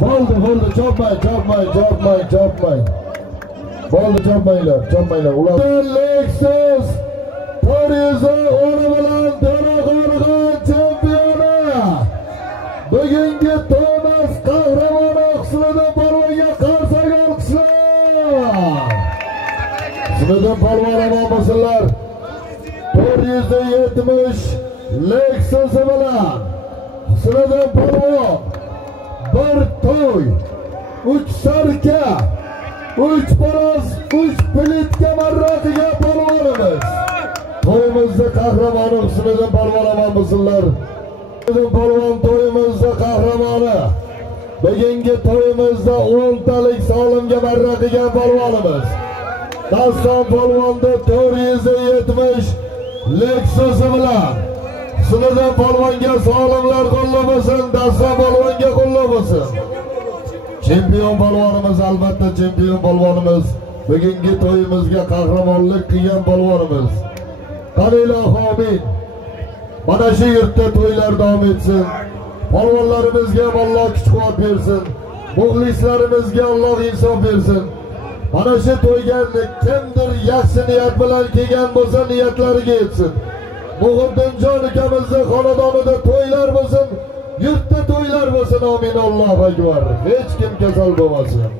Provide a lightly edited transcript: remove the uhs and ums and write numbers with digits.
Bo'ldi, chopmang. Bo'ldi, chopmanglar. Ular Lexus Toriza o'g'li bilan To'raqo'rg'on chempioni. Bugungi Tomas qahramoni Husniddin polvonga qarsak olqishlar. Husniddin polvon omon bo'lsinlar. 470 Lexus bilan Husniddin polvon bir to'y, 3 sarka, 3 paras, 3 plitka marra qilgan polvonimiz. To'yimizda qahramoni Husniddin polvon omon bo'lsinlar. Husniddin polvon to'yimizda qahramoni. Bugungi to'yimizda 10 talik solimga marra qilgan polvonimiz. Daston polvonda 470 Lexus bilan Husniddin polvonga solimlar qo'lli bo'lsin, Daston polvonga qo'lli bo'lsin. Chempion polvonimiz, albatta chempion polvonimiz. Bugungi to'yimizga qahramonlik qilgan polvonimiz. Qaniylar amin. Mana shu yurtda to'ylar davom etsin. Polvonlarimizga Alloh kuch-quvvat bersin. Muxlislarimizga Alloh insof bersin. Mana shu to'yga kimdir yaxshi niyat bilan kelgan bo'lsa, niyatlariga yetsin. Muhiddinjon akamizning xonadonida to'ylar bo'lsin, yurtda to'ylar bo'lsin. Amin. Allohu akbar. Hech kim kasal bo'lmasin.